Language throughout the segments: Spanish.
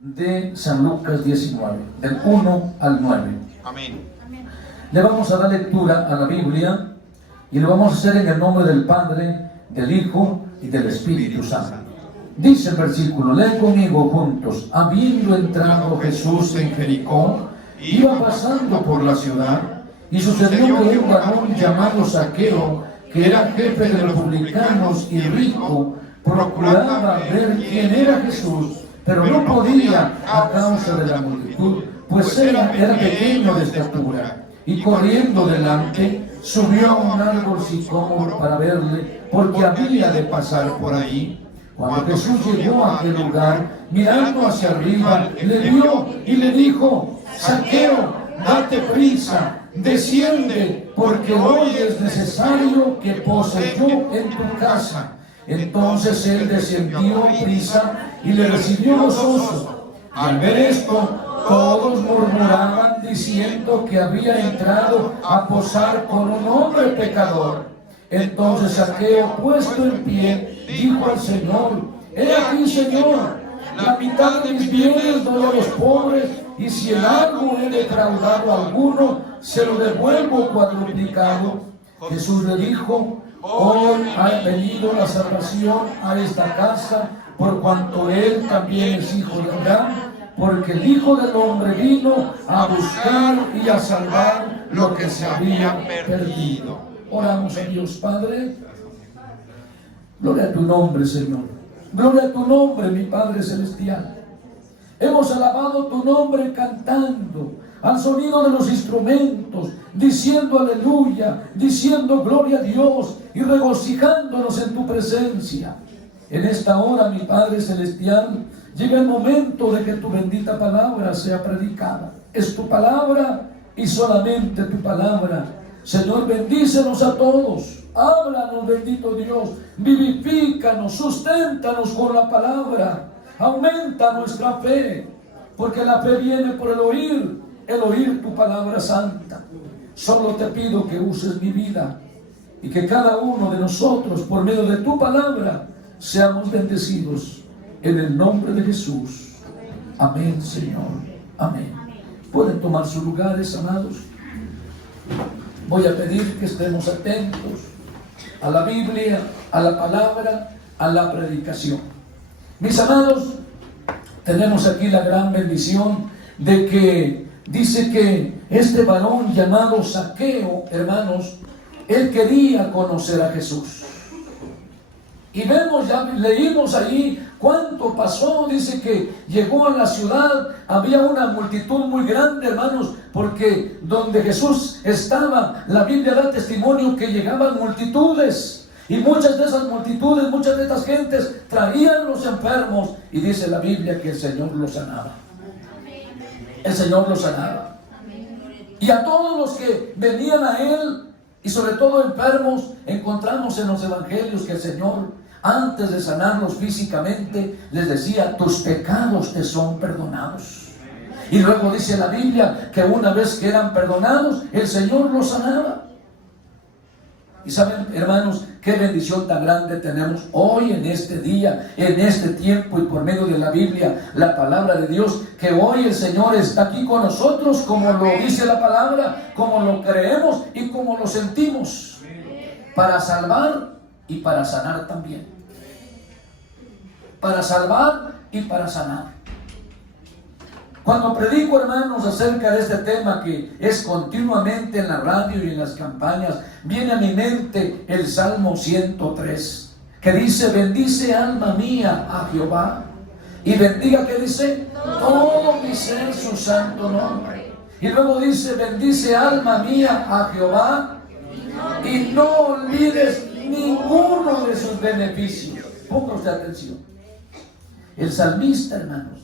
de San Lucas 19, del 1 al 9. Amén. Le vamos a dar lectura a la Biblia y lo vamos a hacer en el nombre del Padre, del Hijo y del Espíritu Santo. Dice el versículo, leen conmigo juntos. Habiendo entrado Jesús en Jericó, iba pasando por la ciudad, y sucedió que un varón llamado Zaqueo, que era jefe de los publicanos y rico, procuraba ver quién era Jesús, pero no podía a causa de la multitud, pues era pequeño de estatura. Y corriendo delante, subió a un árbol sicómoro para verle, porque había de pasar por allí. Cuando Jesús llegó a aquel lugar, mirando hacia arriba, le vio y le dijo: Zaqueo, date prisa, desciende, porque hoy es necesario que pose yo en tu casa. Entonces él descendió prisa y le recibió gozoso. Al ver esto, todos murmuraban diciendo que había entrado a posar con un hombre pecador. Entonces Zaqueo, puesto en pie, dijo al Señor: He aquí, Señor, la mitad de mis bienes doy a los pobres, y si en algo he defraudado a alguno, se lo devuelvo cuadruplicado. Jesús le dijo: Hoy ha venido la salvación a esta casa, por cuanto él también es hijo de Abraham, porque el Hijo del Hombre vino a buscar y a salvar lo que se había perdido. Oramos a Dios. Padre, gloria a tu nombre, Señor. Gloria a tu nombre, mi Padre Celestial. Hemos alabado tu nombre cantando al sonido de los instrumentos, diciendo aleluya, diciendo gloria a Dios y regocijándonos en tu presencia. En esta hora, mi Padre Celestial, llega el momento de que tu bendita palabra sea predicada. Es tu palabra y solamente tu palabra. Señor, bendícenos a todos. Háblanos, bendito Dios. Vivifícanos, susténtanos con la palabra. Aumenta nuestra fe, porque la fe viene por el oír tu palabra santa. Solo te pido que uses mi vida y que cada uno de nosotros, por medio de tu palabra, seamos bendecidos en el nombre de Jesús. Amén, Señor. Amén. Pueden tomar sus lugares, amados. Voy a pedir que estemos atentos a la Biblia, a la palabra, a la predicación. Mis amados, tenemos aquí la gran bendición de que dice que este varón llamado Zaqueo, hermanos, él quería conocer a Jesús. Y vemos, ya leímos ahí cuánto pasó. Dice que llegó a la ciudad, había una multitud muy grande, hermanos, porque donde Jesús estaba, la Biblia da testimonio que llegaban multitudes. Y muchas de esas multitudes, muchas de estas gentes traían los enfermos. Y dice la Biblia que el Señor los sanaba. El Señor los sanaba. Y a todos los que venían a Él, y sobre todo enfermos, encontramos en los evangelios que el Señor, antes de sanarlos físicamente, les decía: tus pecados te son perdonados. Y luego dice la Biblia que una vez que eran perdonados, el Señor los sanaba. Y saben, hermanos, qué bendición tan grande tenemos hoy en este día, en este tiempo, y por medio de la Biblia, la palabra de Dios, que hoy el Señor está aquí con nosotros, como lo dice la palabra, como lo creemos y como lo sentimos, para salvar y para sanar también. Para salvar y para sanar. Cuando predico, hermanos, acerca de este tema, que es continuamente en la radio y en las campañas, viene a mi mente el Salmo 103, que dice: bendice alma mía a Jehová, y bendiga, que dice, todo mi ser su santo nombre. Y luego dice: bendice alma mía a Jehová, y no olvides ninguno de sus beneficios. Ponga usted atención. El salmista, hermanos,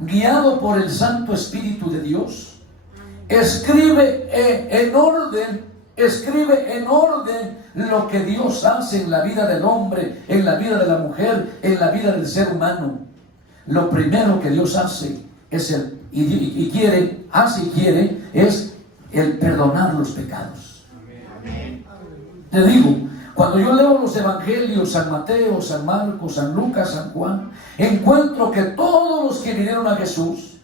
guiado por el Santo Espíritu de Dios, escribe en orden lo que Dios hace en la vida del hombre, en la vida de la mujer, en la vida del ser humano. Lo primero que Dios hace es quiere es el perdonar los pecados. Te digo, Cuando yo leo los evangelios, San Mateo, San Marcos, San Lucas, San Juan, encuentro que todos los que vinieron a Jesús,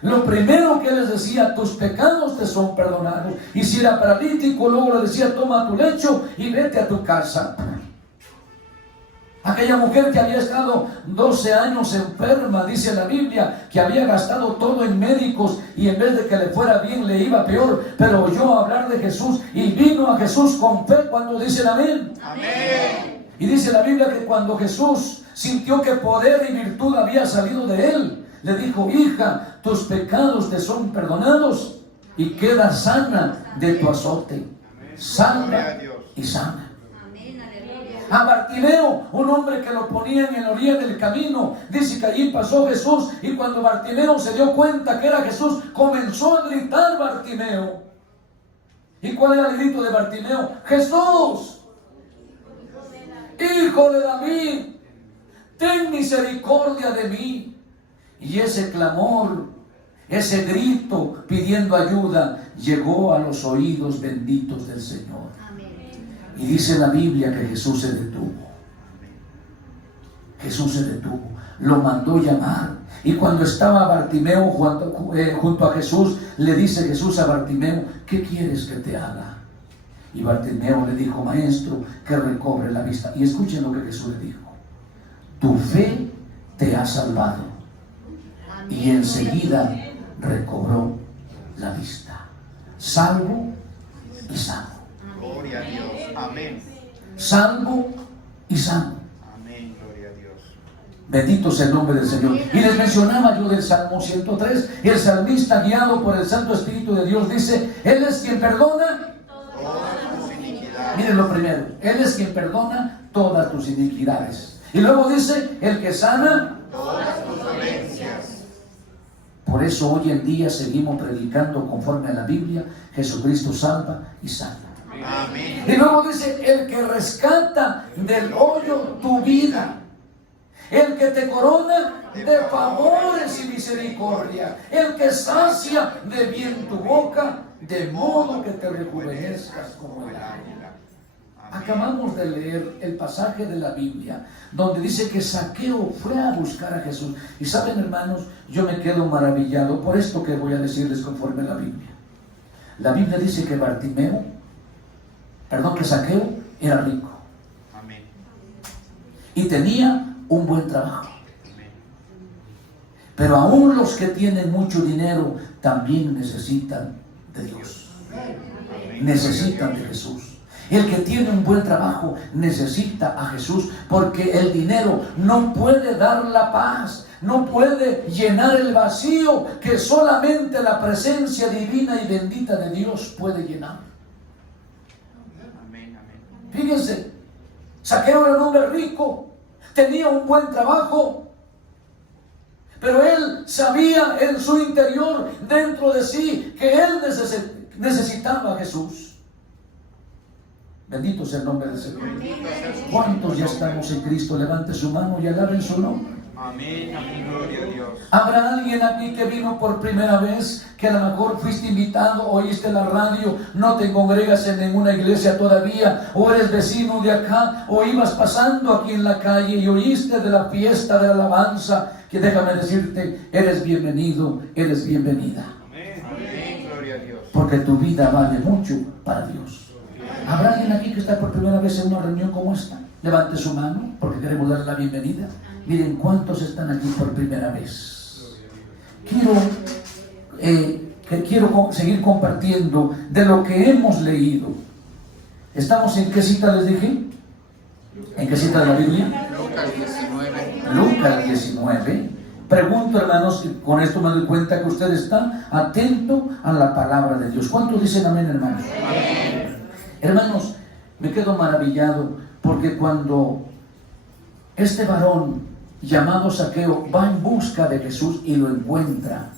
lo primero que les decía, tus pecados te son perdonados. Y si era paralítico, luego le decía, toma tu lecho y vete a tu casa. Aquella mujer que había estado 12 años enferma, dice la Biblia, que había gastado todo en médicos y en vez de que le fuera bien, le iba peor. Pero oyó hablar de Jesús y vino a Jesús con fe. Cuando dicen amén. Amén. Y dice la Biblia que cuando Jesús sintió que poder y virtud había salido de él, le dijo, hija, tus pecados te son perdonados y queda sana de tu azote. Salva y sana. A Bartimeo, un hombre que lo ponían en la orilla del camino, dice que allí pasó Jesús, y cuando Bartimeo se dio cuenta que era Jesús, comenzó a gritar Bartimeo. ¿Y cuál era el grito de Bartimeo? Jesús, Hijo de David, ten misericordia de mí. Y ese clamor, ese grito pidiendo ayuda, llegó a los oídos benditos del Señor. Y dice la Biblia que Jesús se detuvo. Jesús se detuvo, lo mandó llamar. Y cuando estaba Bartimeo junto a Jesús, le dice Jesús a Bartimeo, ¿qué quieres que te haga? Y Bartimeo le dijo, maestro, que recobre la vista. Y escuchen lo que Jesús le dijo, tu fe te ha salvado. Y enseguida recobró la vista, salvo y sano. Gloria a Dios. Amén. Salvo y sano. Amén. Gloria a Dios. Bendito sea el nombre del Señor. Y les mencionaba yo del Salmo 103. El salmista, guiado por el Santo Espíritu de Dios, dice, Él es quien perdona Todas tus iniquidades. Miren lo primero, Él es quien perdona todas tus iniquidades. Y luego dice, el que sana Todas tus dolencias. Por eso hoy en día seguimos predicando conforme a la Biblia, Jesucristo salva y sana. Amén. Y luego dice, el que rescata del hoyo tu vida, el que te corona de favores y misericordia, el que sacia de bien tu boca, de modo que te rejuvenezcas como el águila. Acabamos de leer el pasaje de la Biblia donde dice que Zaqueo fue a buscar a Jesús. Y saben, hermanos, yo me quedo maravillado por esto que voy a decirles conforme a la Biblia. La Biblia dice que que Zaqueo era rico. Amén. Y tenía un buen trabajo. Pero aún los que tienen mucho dinero también necesitan de Dios. Necesitan de Jesús. El que tiene un buen trabajo necesita a Jesús, porque el dinero no puede dar la paz, no puede llenar el vacío que solamente la presencia divina y bendita de Dios puede llenar. Amén. Amén. Fíjense, Zaqueo era un hombre rico, tenía un buen trabajo, pero él sabía en su interior, dentro de sí, que él necesitaba a Jesús. Bendito sea el nombre del Señor. ¿Cuántos ya estamos en Cristo? Levante su mano y alaben su nombre. Amén. Amén. Gloria a Dios. ¿Habrá alguien aquí que vino por primera vez, que a lo mejor fuiste invitado, oíste la radio, no te congregas en ninguna iglesia todavía, o eres vecino de acá, o ibas pasando aquí en la calle y oíste de la fiesta de la alabanza? Que déjame decirte, eres bienvenido, eres bienvenida. Amén. Amén. Gloria a Dios. Porque tu vida vale mucho para Dios. ¿Habrá alguien aquí que está por primera vez en una reunión como esta? Levante su mano, porque queremos darle la bienvenida. Miren cuántos están aquí por primera vez. Quiero seguir compartiendo de lo que hemos leído. ¿Estamos en qué cita les dije? ¿En qué cita de la Biblia? Lucas 19. Lucas 19. Pregunto, hermanos, y con esto me doy cuenta que usted está atento a la palabra de Dios. ¿Cuántos dicen amén, hermanos? Amén. Hermanos, me quedo maravillado porque cuando este varón llamado Zaqueo va en busca de Jesús y lo encuentra,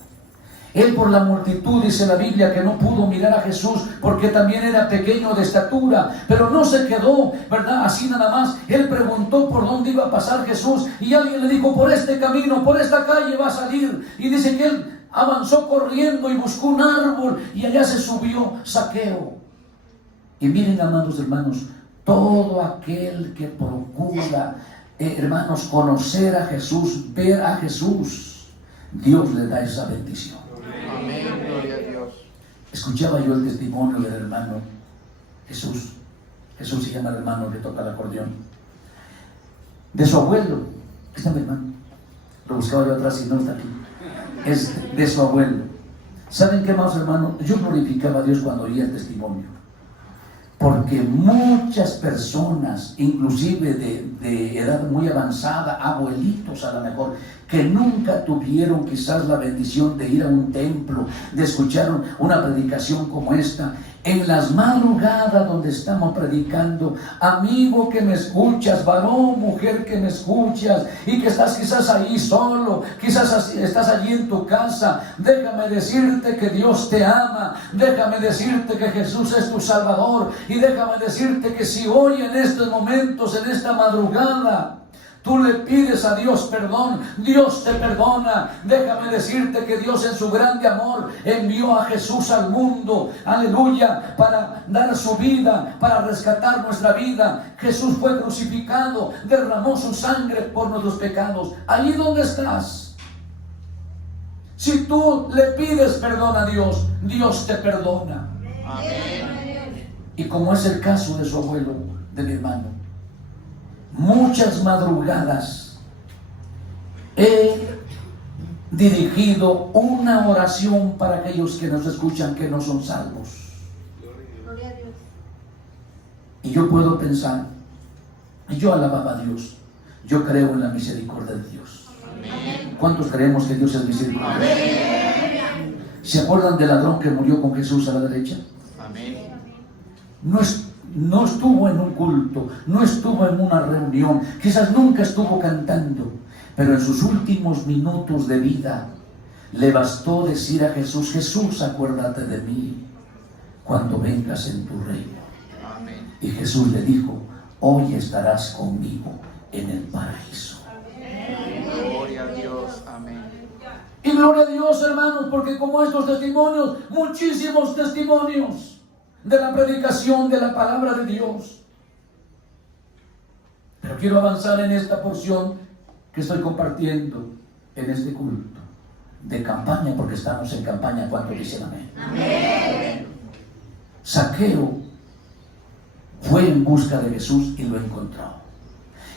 él por la multitud, dice la Biblia, que no pudo mirar a Jesús porque también era pequeño de estatura, pero no se quedó, ¿verdad?, así nada más. Él preguntó por dónde iba a pasar Jesús y alguien le dijo, por este camino, por esta calle va a salir. Y dice que él avanzó corriendo y buscó un árbol y allá se subió Zaqueo. Y miren, amados hermanos, Todo aquel que procura, hermanos, conocer a Jesús, ver a Jesús, Dios le da esa bendición. Amén, gloria a Dios. Escuchaba yo el testimonio del hermano Jesús. Jesús se llama el hermano que toca el acordeón. De su abuelo. Aquí está mi hermano. Lo buscaba yo atrás y no está aquí. Es de su abuelo. ¿Saben qué más, hermano? Yo glorificaba a Dios cuando oía el testimonio. Porque muchas personas, inclusive de edad muy avanzada, abuelitos a lo mejor, que nunca tuvieron quizás la bendición de ir a un templo, de escuchar una predicación como esta, en las madrugadas donde estamos predicando, amigo que me escuchas, varón, mujer que me escuchas, y que estás quizás ahí solo, quizás estás allí en tu casa, déjame decirte que Dios te ama, déjame decirte que Jesús es tu Salvador, y déjame decirte que si hoy en estos momentos, en esta madrugada, tú le pides a Dios perdón, Dios te perdona. Déjame decirte que Dios en su grande amor envió a Jesús al mundo, aleluya, para dar su vida, para rescatar nuestra vida. Jesús fue crucificado, derramó su sangre por nuestros pecados. Allí donde estás, si tú le pides perdón a Dios, Dios te perdona. Amén. Y como es el caso de su abuelo, de mi hermano, muchas madrugadas he dirigido una oración para aquellos que nos escuchan que no son salvos. Gloria a Dios. Y yo puedo pensar, y yo alababa a Dios, yo creo en la misericordia de Dios. Amén. ¿Cuántos creemos que Dios es misericordioso? Amén. ¿Se acuerdan del ladrón que murió con Jesús a la derecha? Amén. No estuvo en un culto, no estuvo en una reunión, quizás nunca estuvo cantando, pero en sus últimos minutos de vida le bastó decir a Jesús: Jesús, acuérdate de mí cuando vengas en tu reino. Amén. Y Jesús le dijo: hoy estarás conmigo en el paraíso. Gloria a Dios. Amén. Y gloria a Dios, hermanos, porque como estos testimonios, muchísimos testimonios de la predicación de la palabra de Dios. Pero quiero avanzar en esta porción que estoy compartiendo en este culto de campaña, porque estamos en campaña. ¿Cuánto dicen amén? Amén. Zaqueo fue en busca de Jesús y lo encontró.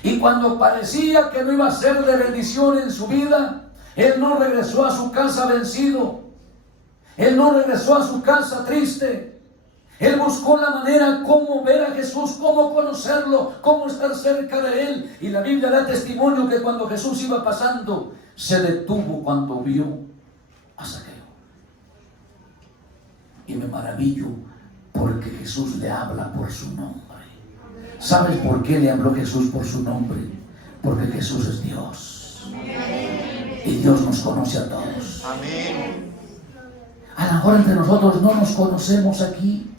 Y cuando parecía que no iba a ser de bendición en su vida, él no regresó a su casa vencido. Él no regresó a su casa triste. Él buscó la manera cómo ver a Jesús, cómo conocerlo, cómo estar cerca de Él. Y la Biblia da testimonio que cuando Jesús iba pasando, se detuvo cuando vio a Zaqueo. Y me maravillo porque Jesús le habla por su nombre. ¿Sabes por qué le habló Jesús por su nombre? Porque Jesús es Dios. Y Dios nos conoce a todos. Amén. A lo mejor entre nosotros no nos conocemos aquí,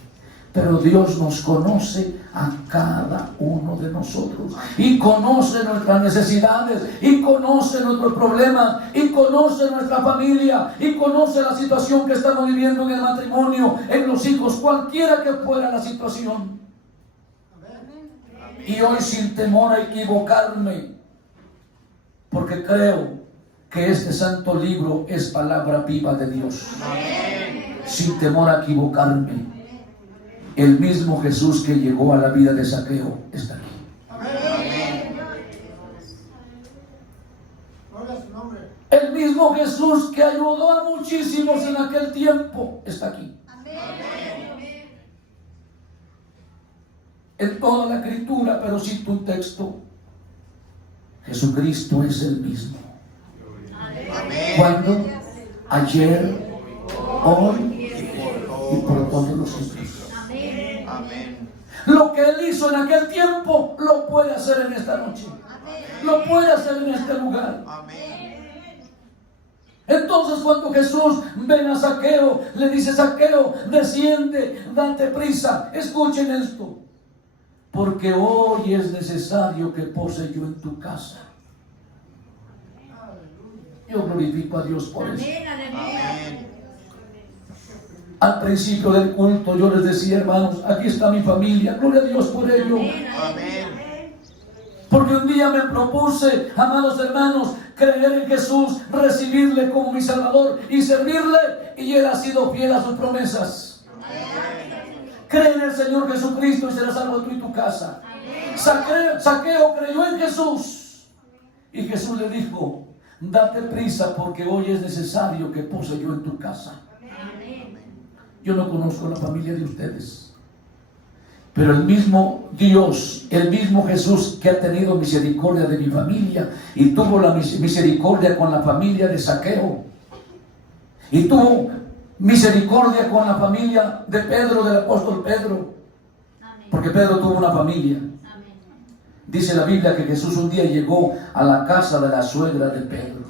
pero Dios nos conoce a cada uno de nosotros. Y conoce nuestras necesidades, y conoce nuestros problemas, y conoce nuestra familia, y conoce la situación que estamos viviendo en el matrimonio, en los hijos, cualquiera que fuera la situación. Y hoy, sin temor a equivocarme, porque creo que este santo libro es palabra viva de Dios. Amén. Sin temor a equivocarme, el mismo Jesús que llegó a la vida de Zaqueo está aquí. Amén. El mismo Jesús que ayudó a muchísimos en aquel tiempo está aquí. En toda la escritura, pero cito un texto: Jesucristo es el mismo. Amén. ¿Cuándo? Ayer, hoy y por todos los siglos. Amén. Lo que Él hizo en aquel tiempo, lo puede hacer en esta noche. Lo puede hacer en este lugar. Amén. Entonces, cuando Jesús ve a Zaqueo, le dice: Zaqueo, desciende, date prisa. Escuchen esto: porque hoy es necesario que pose yo en tu casa. Yo glorifico a Dios por eso. Amén. Al principio del culto yo les decía, hermanos, aquí está mi familia, gloria a Dios por ello. Amén. Porque un día me propuse, amados hermanos, creer en Jesús, recibirle como mi Salvador y servirle, y Él ha sido fiel a sus promesas. Cree en el Señor Jesucristo y serás salvo tú y tu casa. Zaqueo creyó en Jesús, y Jesús le dijo: date prisa, porque hoy es necesario que pose yo en tu casa. Yo no conozco la familia de ustedes, pero el mismo Dios, el mismo Jesús que ha tenido misericordia de mi familia y tuvo la misericordia con la familia de Zaqueo, y tuvo misericordia con la familia de Pedro, del apóstol Pedro, porque Pedro tuvo una familia. Dice la Biblia que Jesús un día llegó a la casa de la suegra de Pedro.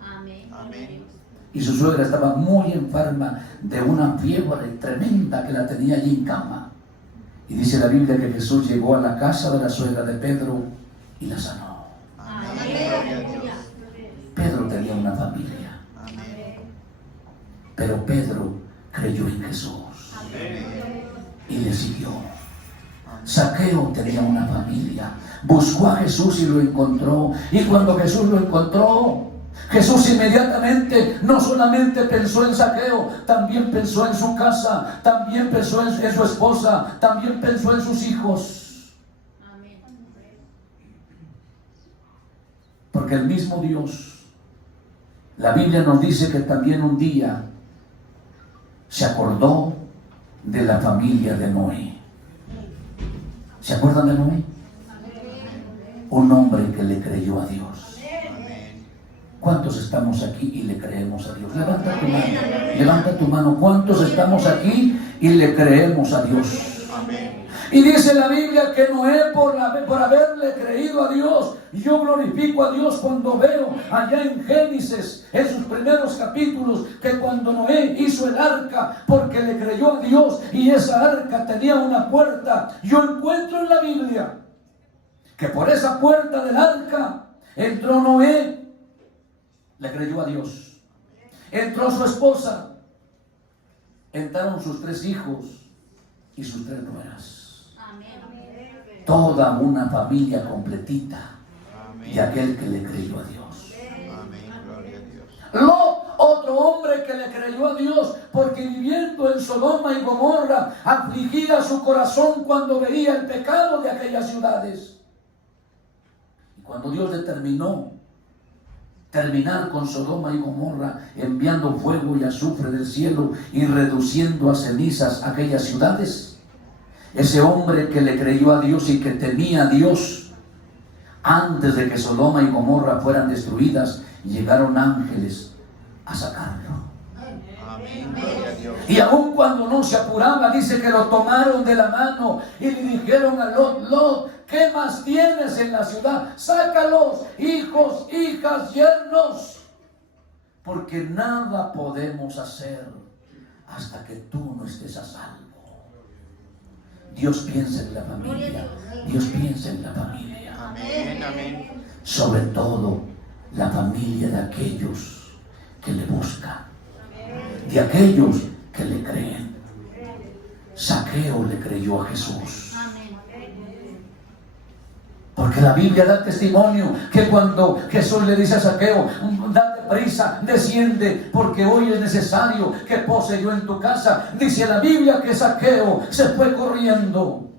Amén. Y su suegra estaba muy enferma de una fiebre tremenda que la tenía allí en cama. Y dice la Biblia que Jesús llegó a la casa de la suegra de Pedro y la sanó. Amén. Pedro tenía una familia, Amén. pero Pedro creyó en Jesús y le siguió. Zaqueo tenía una familia, buscó a Jesús y lo encontró. Y cuando Jesús lo encontró, Jesús inmediatamente no solamente pensó en Zaqueo, también pensó en su casa, también pensó en su esposa, también pensó en sus hijos. Porque el mismo Dios, la Biblia nos dice que también un día se acordó de la familia de Noé. ¿Se acuerdan de Noé? Un hombre que le creyó a Dios. ¿Cuántos estamos aquí y le creemos a Dios? Levanta tu mano, levanta tu mano. ¿Cuántos estamos aquí y le creemos a Dios? Amén. Y dice la Biblia que Noé, por haberle creído a Dios, yo glorifico a Dios cuando veo allá en Génesis, en sus primeros capítulos, que cuando Noé hizo el arca porque le creyó a Dios y esa arca tenía una puerta, yo encuentro en la Biblia que por esa puerta del arca entró Noé, le creyó a Dios, entró su esposa, entraron sus 3 hijos y sus 3 nueras. Toda una familia completita de aquel que le creyó a Dios. Amén. Gloria a Dios. Lot, otro hombre que le creyó a Dios, porque viviendo en Sodoma y Gomorra afligía su corazón cuando veía el pecado de aquellas ciudades. Y cuando Dios determinó terminar con Sodoma y Gomorra, enviando fuego y azufre del cielo y reduciendo a cenizas aquellas ciudades, ese hombre que le creyó a Dios y que temía a Dios, antes de que Sodoma y Gomorra fueran destruidas, llegaron ángeles a sacarlo. Amén. Gloria a Dios. Y aun cuando no se apuraba, dice que lo tomaron de la mano y le dijeron a Lot: Lot, ¿qué más tienes en la ciudad? Sácalos, hijos, hijas, yernos, porque nada podemos hacer hasta que tú no estés a salvo. Dios piensa en la familia. Dios piensa en la familia. Amén. Amén. Sobre todo la familia de aquellos que le buscan, de aquellos que le creen. Zaqueo le creyó a Jesús. Porque la Biblia da testimonio que cuando Jesús le dice a Zaqueo: date prisa, desciende, porque hoy es necesario que pose yo en tu casa, dice la Biblia que Zaqueo se fue corriendo.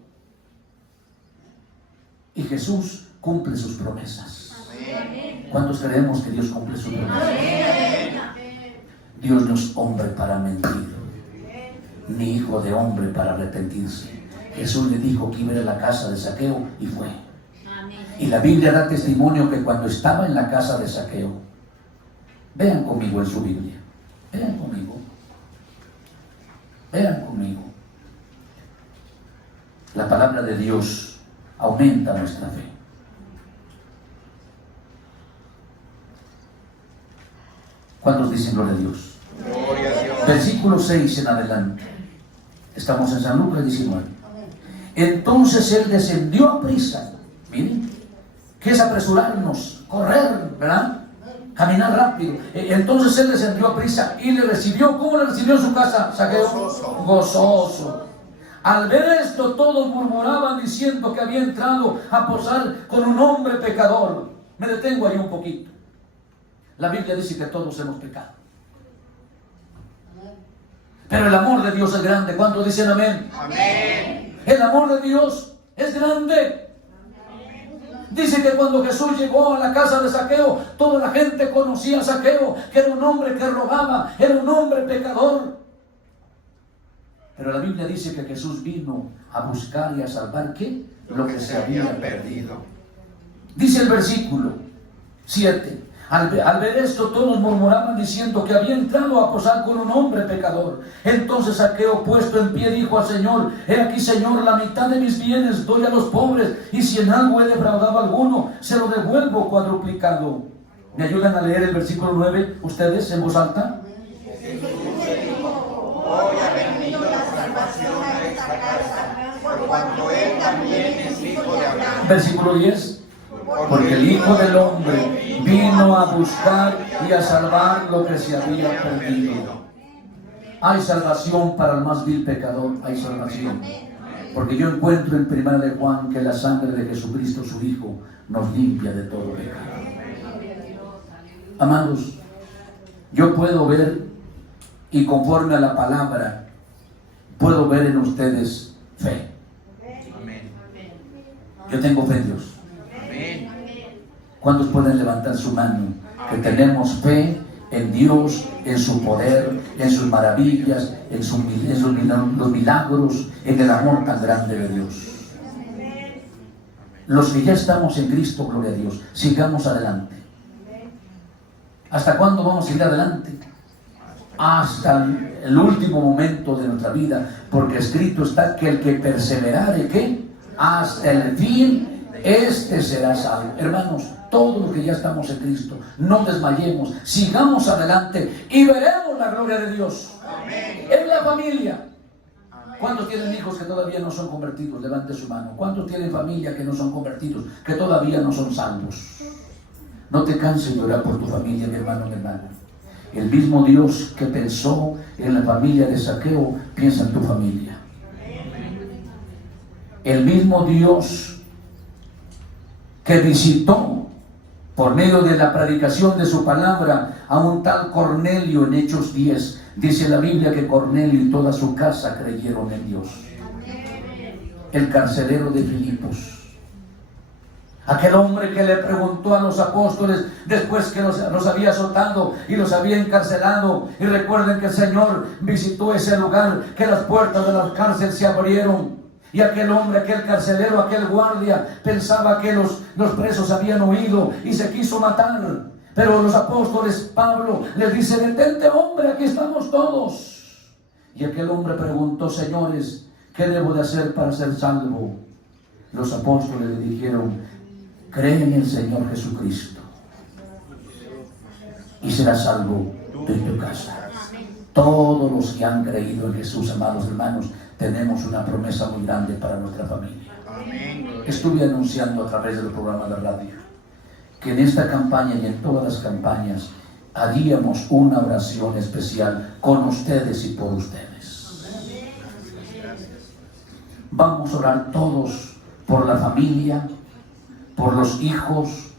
Y Jesús cumple sus promesas. ¿Cuántos creemos que Dios cumple sus promesas? Dios no es hombre para mentir, ni hijo de hombre para arrepentirse. Jesús le dijo que iba a ir a la casa de Zaqueo y fue. Y la Biblia da testimonio que cuando estaba en la casa de Zaqueo, vean conmigo en su Biblia, vean conmigo, la palabra de Dios aumenta nuestra fe. ¿Cuántos dicen gloria a Dios? Gloria a Dios. Versículo 6 en adelante. Estamos en San Lucas 19. Entonces él descendió a prisa. Miren, que es apresurarnos, correr, ¿verdad? Caminar rápido. Entonces él descendió a prisa y le recibió. ¿Cómo le recibió en su casa, Zaqueo? Gozoso. Gozoso. Al ver esto, todos murmuraban diciendo que había entrado a posar con un hombre pecador. Me detengo ahí un poquito. La Biblia dice que todos hemos pecado. Pero el amor de Dios es grande. ¿Cuántos dicen amén? Amén. El amor de Dios es grande. Dice que cuando Jesús llegó a la casa de Zaqueo, toda la gente conocía a Zaqueo, que era un hombre que robaba, era un hombre pecador. Pero la Biblia dice que Jesús vino a buscar y a salvar ¿qué? Lo que se había perdido. Dice el versículo 7. Al ver esto, todos murmuraban diciendo que había entrado a posar con un hombre pecador. Entonces Zaqueo, puesto en pie, dijo al Señor: he aquí, Señor, la mitad de mis bienes doy a los pobres, y si en algo he defraudado a alguno, se lo devuelvo cuadruplicado. ¿Me ayudan a leer el versículo 9 ustedes en voz alta? Hoy ha venido la salvación a esta casa, por cuanto él también es hijo de Abraham. Versículo 10. Porque el Hijo del Hombre vino a buscar y a salvar lo que se había perdido. Hay salvación para el más vil pecador, hay salvación. Porque yo encuentro en 1 de Juan que la sangre de Jesucristo, su Hijo, nos limpia de todo pecado. Amados, yo puedo ver, y conforme a la palabra, puedo ver en ustedes fe. Amén. Yo tengo fe en Dios. Amén. ¿Cuántos pueden levantar su mano? Que tenemos fe en Dios, en su poder, en sus maravillas, en los milagros, en el amor tan grande de Dios. Los que ya estamos en Cristo, gloria a Dios, sigamos adelante. ¿Hasta cuándo vamos a ir adelante? Hasta el último momento de nuestra vida, porque escrito está que el que perseverare, ¿qué? Hasta el fin, este será salvo. Hermanos, todos los que ya estamos en Cristo, no desmayemos, sigamos adelante y veremos la gloria de Dios. Amén. En la familia. ¿Cuántos tienen hijos que todavía no son convertidos? Levante su mano. ¿Cuántos tienen familia que no son convertidos, que todavía no son salvos? No te canses de orar por tu familia, mi hermano, mi hermana. El mismo Dios que pensó en la familia de Zaqueo, piensa en tu familia. El mismo Dios que visitó por medio de la predicación de su palabra a un tal Cornelio en Hechos 10, dice la Biblia que Cornelio y toda su casa creyeron en Dios. El carcelero de Filipos, aquel hombre que le preguntó a los apóstoles después que los había azotado y los había encarcelado, y recuerden que el Señor visitó ese lugar, que las puertas de la cárcel se abrieron. Y aquel hombre, aquel carcelero, aquel guardia pensaba que los presos habían huido y se quiso matar. Pero los apóstoles, Pablo les dice: detente, hombre, aquí estamos todos. Y aquel hombre preguntó: señores, ¿qué debo de hacer para ser salvo? Los apóstoles le dijeron: cree en el Señor Jesucristo y serás salvo tú y tu casa. Todos los que han creído en Jesús, amados hermanos, tenemos una promesa muy grande para nuestra familia. Amén. Estuve anunciando a través del programa de radio que en esta campaña y en todas las campañas haríamos una oración especial con ustedes y por ustedes. Vamos a orar todos por la familia, por los hijos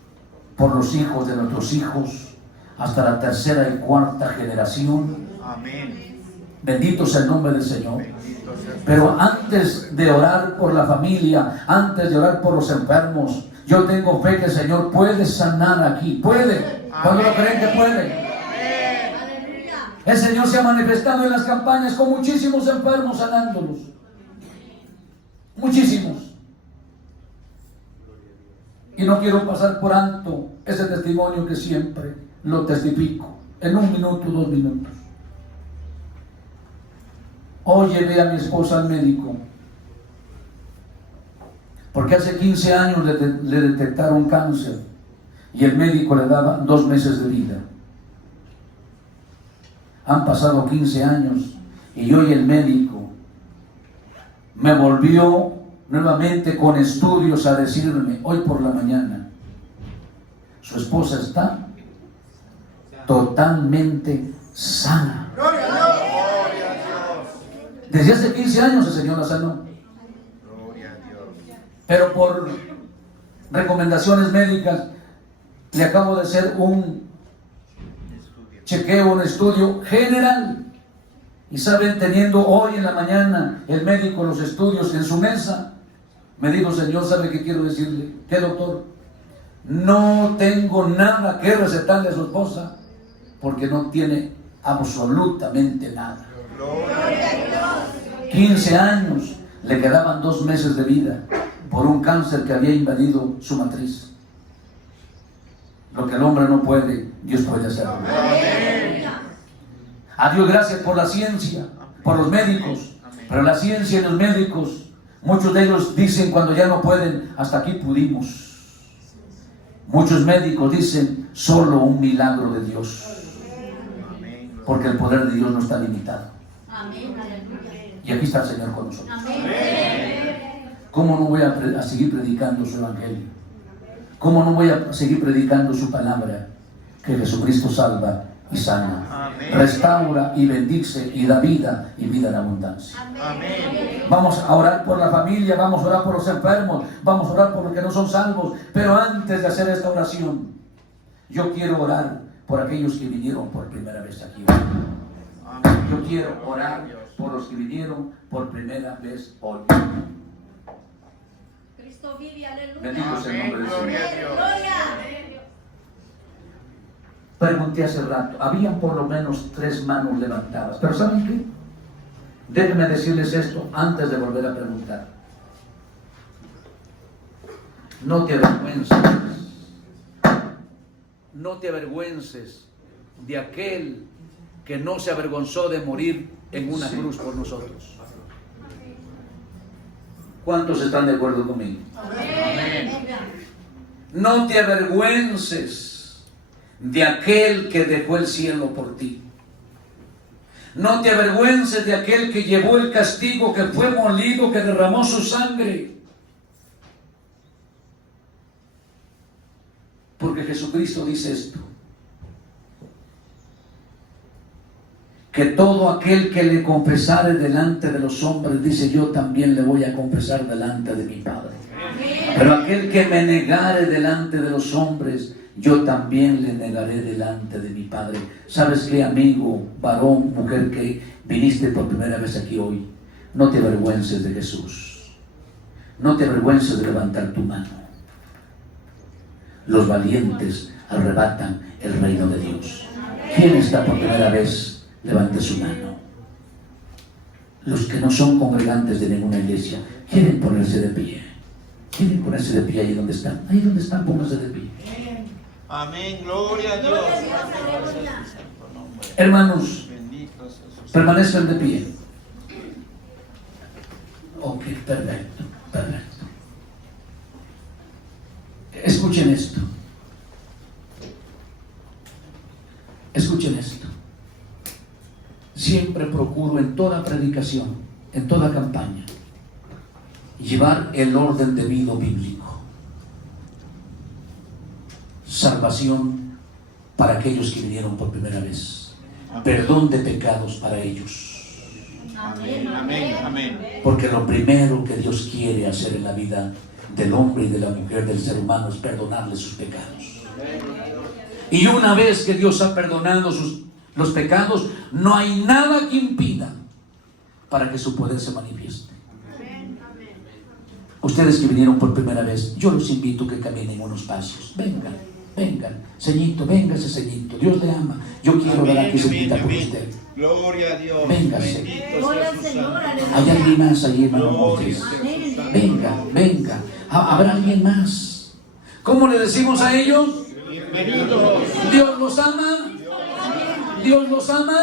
de nuestros hijos, hasta la tercera y cuarta generación. Amén. Bendito sea el nombre del Señor. Bendito sea su Pero antes de orar por la familia, antes de orar por los enfermos, yo tengo fe que el Señor puede sanar aquí. Puede. ¿Cuándo lo creen que puede? El Señor se ha manifestado en las campañas con muchísimos enfermos, sanándolos. Muchísimos. Y no quiero pasar por alto ese testimonio que siempre lo testifico. En 1 minuto, 2 minutos. Hoy llevé a mi esposa al médico, porque hace 15 años le detectaron cáncer y el médico le daba 2 meses de vida. Han pasado 15 años y hoy el médico me volvió nuevamente con estudios a decirme, hoy por la mañana, su esposa está totalmente sana. Gloria a Dios. Desde hace 15 años el Señor la sanó. Gloria a Dios. Pero por recomendaciones médicas le acabo de hacer un chequeo, un estudio general. Y saben, teniendo hoy en la mañana el médico los estudios en su mesa, me dijo: Señor, ¿sabe qué quiero decirle? ¿Qué, doctor? No tengo nada que recetarle a su esposa porque no tiene absolutamente nada. Gloria a Dios. 15 años, le quedaban 2 meses de vida por un cáncer que había invadido su matriz. Lo que el hombre no puede, Dios puede hacerlo. A Dios gracias por la ciencia, por los médicos. Pero la ciencia y los médicos, muchos de ellos dicen cuando ya no pueden: hasta aquí pudimos. Muchos médicos dicen: solo un milagro de Dios. Porque el poder de Dios no está limitado. Y aquí está el Señor con nosotros. ¿Cómo no voy a seguir predicando su evangelio? ¿Cómo no voy a seguir predicando su palabra? Que Jesucristo salva y sana, restaura y bendice y da vida y vida en abundancia. Vamos a orar por la familia, vamos a orar por los enfermos, vamos a orar por los que no son salvos. Pero antes de hacer esta oración, yo quiero orar por aquellos que vinieron por primera vez aquí hoy. Yo quiero orar por los que vinieron por primera vez hoy. Cristo vive, aleluya. Bendito sea el nombre del Señor. Gloria a Dios. Gloria. Pregunté hace rato, habían por lo menos 3 manos levantadas. Pero ¿saben qué? Déjenme decirles esto antes de volver a preguntar. No te avergüences. No te avergüences de aquel que no se avergonzó de morir en una cruz por nosotros. ¿Cuántos están de acuerdo conmigo? No te avergüences de aquel que dejó el cielo por ti. No te avergüences de aquel que llevó el castigo, que fue molido, que derramó su sangre. Porque Jesucristo dice esto: que todo aquel que le confesare delante de los hombres, dice, yo también le voy a confesar delante de mi Padre. Pero aquel que me negare delante de los hombres, yo también le negaré delante de mi Padre. ¿Sabes qué, amigo, varón, mujer que viniste por primera vez aquí hoy? No te avergüences de Jesús. No te avergüences de levantar tu mano. Los valientes arrebatan el reino de Dios. ¿Quién está por primera vez? Levante su mano. Los que no son congregantes de ninguna iglesia quieren ponerse de pie. Quieren ponerse de pie ahí donde están. Ahí donde están, pónganse de pie. Amén. Gloria a Dios. Hermanos, Bendito sea su permanezcan de pie. Ok, perfecto, perfecto. Escuchen esto. Escuchen esto. Siempre procuro en toda predicación, en toda campaña, llevar el orden debido bíblico. Salvación para aquellos que vinieron por primera vez. Perdón de pecados para ellos. Amén, amén, amén. Porque lo primero que Dios quiere hacer en la vida del hombre y de la mujer, del ser humano, es perdonarle sus pecados. Y una vez que Dios ha perdonado los pecados, no hay nada que impida para que su poder se manifieste. Ustedes que vinieron por primera vez, yo los invito a que caminen unos pasos. Vengan, vengan. Ceñito, véngase, ceñito. Dios le ama. Yo quiero ver aquí cerquita por usted. Gloria a Dios. Véngase. Bendito Gloria sea al su Señor, santo aleluya. Hay alguien más allí, hermano Gloria Montes. sea su santo Venga, nombre. venga. ¿Habrá alguien más? ¿Cómo le decimos a ellos? Bienvenidos. Dios los ama. Dios los ama.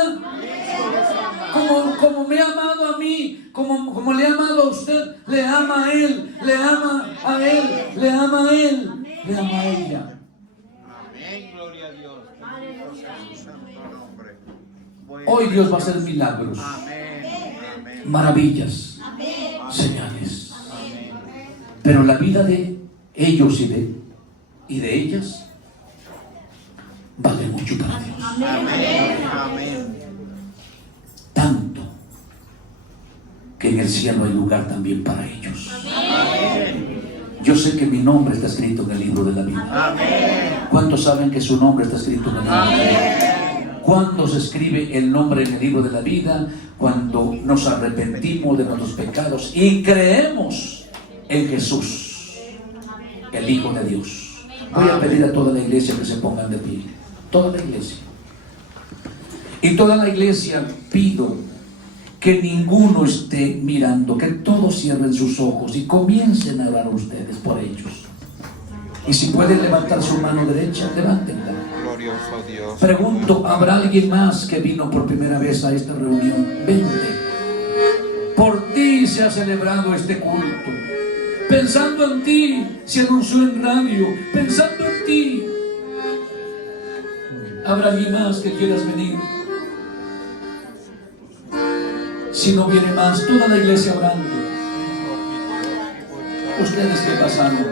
Como me ha amado a mí, como le ha amado a usted, le ama a él, le ama a él, le ama a él, le ama a ella. Amén. Gloria a Dios. Bendito sea su santo nombre. Hoy Dios va a hacer milagros, Amén. Amén. maravillas, señales. Pero la vida de ellos y de ellas vale mucho mucho para Dios. Amén. Tanto que en el cielo hay lugar también para ellos. Yo sé que mi nombre está escrito en el libro de la vida. ¿Cuántos saben que su nombre está escrito en el libro de la vida? ¿Cuándo se escribe el nombre en el libro de la vida? Cuando nos arrepentimos de nuestros pecados y creemos en Jesús, el Hijo de Dios. Voy a pedir a toda la iglesia que se pongan de pie. Toda la iglesia. Y toda la iglesia pido que ninguno esté mirando, que todos cierren sus ojos y comiencen a orar ustedes por ellos. Y si pueden levantar su mano derecha, levántenla. Glorioso Dios. Pregunto, ¿habrá alguien más que vino por primera vez a esta reunión? Vente. Por ti se ha celebrado este culto. Pensando en ti se anunció en radio. Pensando en ti. ¿Habrá alguien más que quieras venir? Si no viene más, toda la iglesia orando. Ustedes que pasaron.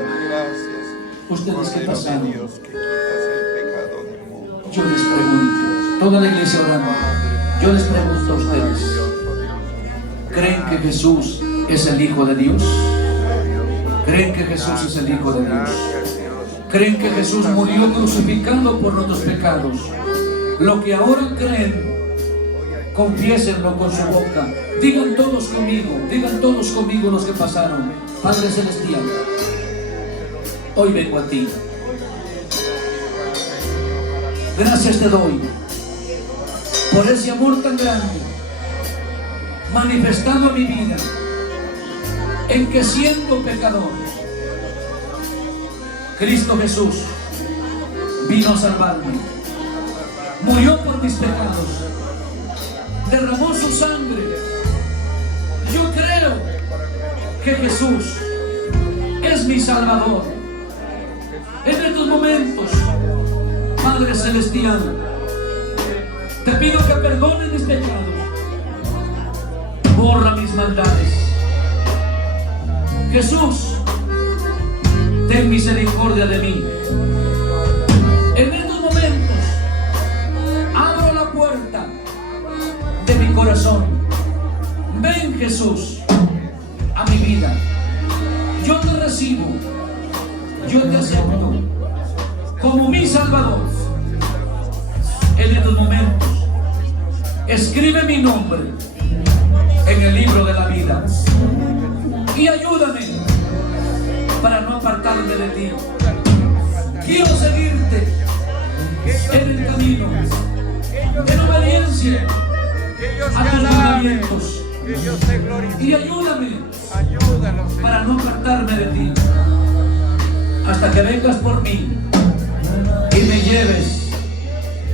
Ustedes que pasaron. Dios que quitas el pecado del mundo. Yo les pregunto, toda la iglesia orando. Yo les pregunto a ustedes, ¿creen que Jesús es el Hijo de Dios? ¿Creen que Jesús es el Hijo de Dios? ¿Creen que Jesús murió crucificado por nuestros pecados? Lo que ahora creen, confiésenlo con su boca. Digan todos conmigo los que pasaron. Padre Celestial, hoy vengo a ti. Gracias te doy por ese amor tan grande manifestado a mi vida, en que siendo pecador, Cristo Jesús vino a salvarme, murió por mis pecados, derramó su sangre. Yo creo que Jesús es mi Salvador. En estos momentos, Padre Celestial, te pido que perdones mis pecados, borra mis maldades. Jesús, ten misericordia de mí. En estos momentos, abro la puerta de mi corazón. Ven, Jesús, a mi vida. Yo te recibo, yo te acepto como mi Salvador. En estos momentos, escribe mi nombre en el libro de la vida y ayúdame para no apartarme de ti. Quiero seguirte en el camino, en obediencia a tus mandamientos, y ayúdame para no apartarme de ti hasta que vengas por mí y me lleves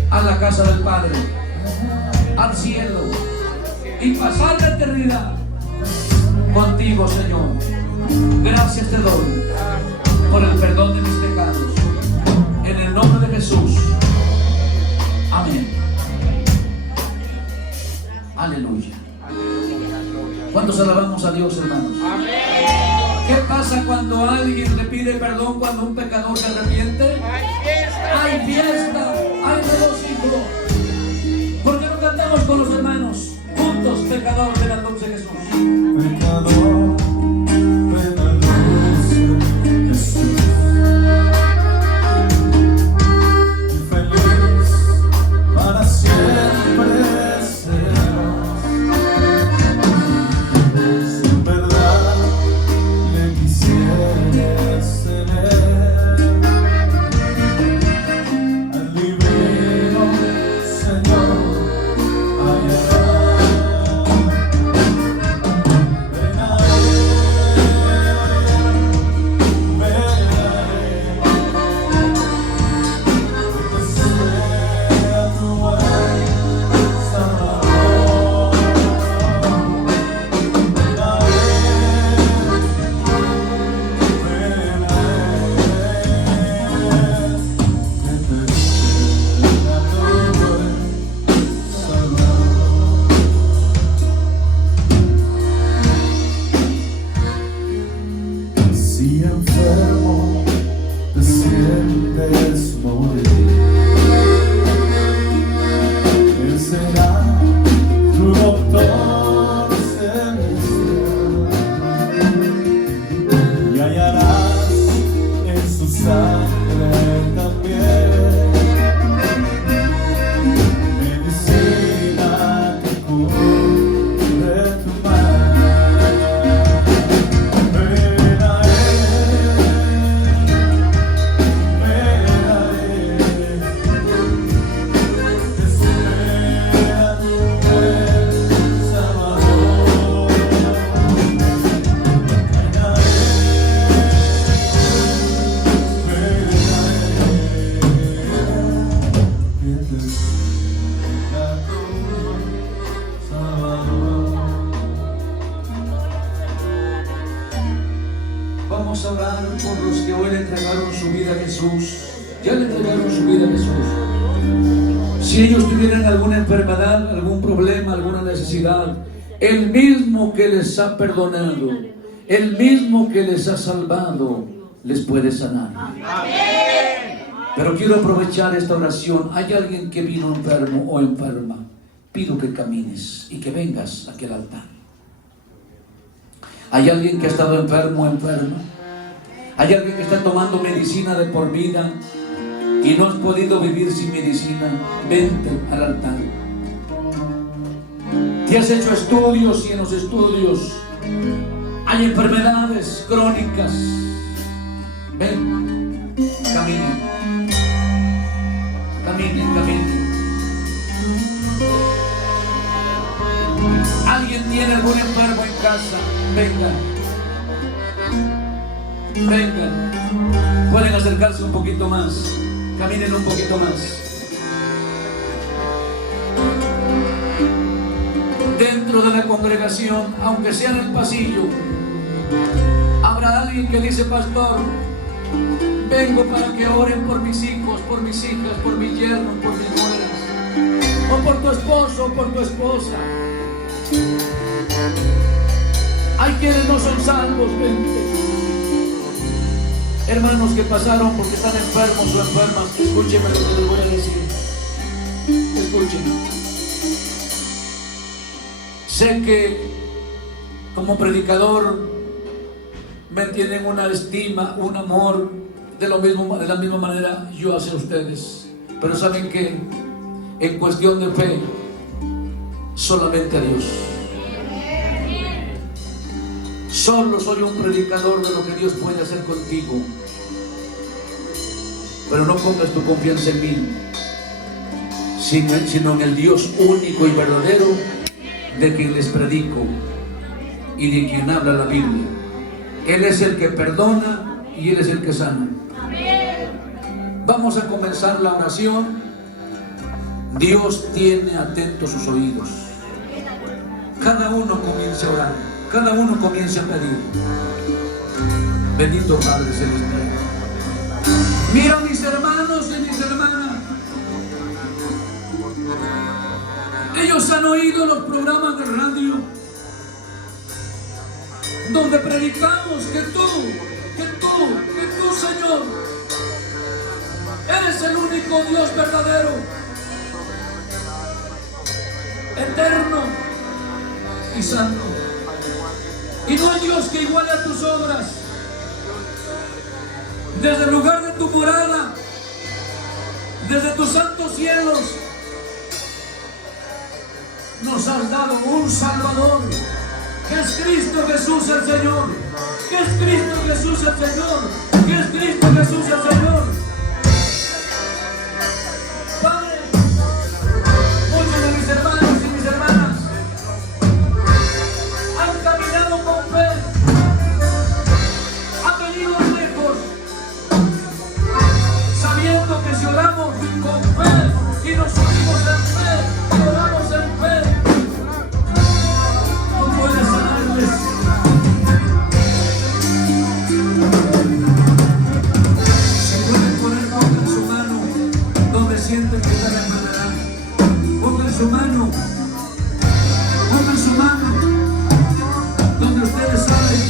a la casa del Padre, al cielo, y pasar la eternidad contigo, Señor. Gracias te doy por el perdón de mis pecados, en el nombre de Jesús. Amén. Aleluya. ¿Cuántos alabamos a Dios, hermanos? ¿Qué pasa cuando alguien le pide perdón, cuando un pecador se arrepiente? Hay fiesta, hay regocijo. ¿Por qué no cantamos con los hermanos juntos, pecador de la dulce Jesús? Pecador, ven a dulce Jesús. Y feliz para siempre serás. Si en verdad le quisieras tener, al divino Señor hallarás. entregaron su vida a Jesús. Ya le entregaron su vida a Jesús. Si ellos tuvieran alguna enfermedad, algún problema, alguna necesidad, el mismo que les ha perdonado, el mismo que les ha salvado, les puede sanar. Pero quiero aprovechar esta oración. Hay alguien que vino enfermo o enferma. Pido que camines y que vengas aquí al altar. Hay alguien que ha estado enfermo o enferma. Hay alguien que está tomando medicina de por vida y no has podido vivir sin medicina. Vente al altar. Te has hecho estudios y en los estudios hay enfermedades crónicas. Ven, caminen. Caminen, caminen. ¿Alguien tiene algún enfermo en casa? Venga. Venga. Pueden acercarse un poquito más. Caminen un poquito más. Dentro de la congregación, aunque sea en el pasillo, habrá alguien que dice: pastor, vengo para que oren por mis hijos, por mis hijas, por mis yernos, por mis nueras, o por tu esposo, o por tu esposa. Hay quienes no son salvos, vente. Hermanos que pasaron porque están enfermos o enfermas, escúchenme lo que les voy a decir. Escúchenme. Sé que como predicador me tienen una estima, un amor, de la misma manera yo hacia ustedes. Pero saben que en cuestión de fe, solamente a Dios. Solo soy un predicador de lo que Dios puede hacer contigo. Pero no pongas tu confianza en mí, sino en el Dios único y verdadero, de quien les predico y de quien habla la Biblia. Él es el que perdona y Él es el que sana. Vamos a comenzar la oración. Dios tiene atentos sus oídos. Cada uno comience a orar, cada uno comience a pedir. Bendito Padre Celestial. Mira a mis hermanos y mis hermanas. Ellos han oído los programas de radio donde predicamos que tú, Señor, eres el único Dios verdadero, eterno y santo. Y no hay Dios que iguale a tus obras. Desde el lugar de tu morada, desde tus santos cielos, nos has dado un Salvador, que es Cristo Jesús el Señor, que es Cristo Jesús el Señor, que es Cristo Jesús el Señor. Padre, muchos de mis hermanos y mis hermanas han caminado con fe, han venido lejos, sabiendo que si oramos con fe y nos unimos en fe y oramos en fe, tú puedes sanarles. Si pueden poner, pongan su mano donde sienten que está la enfermedad. Pongan su mano donde ustedes saben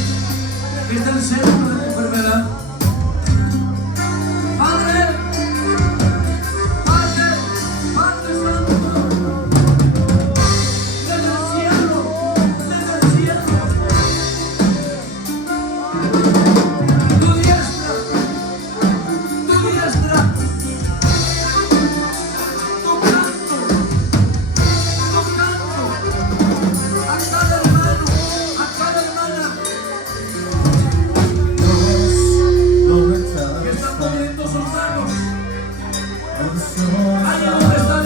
que están cerca de la enfermedad. Ahí donde están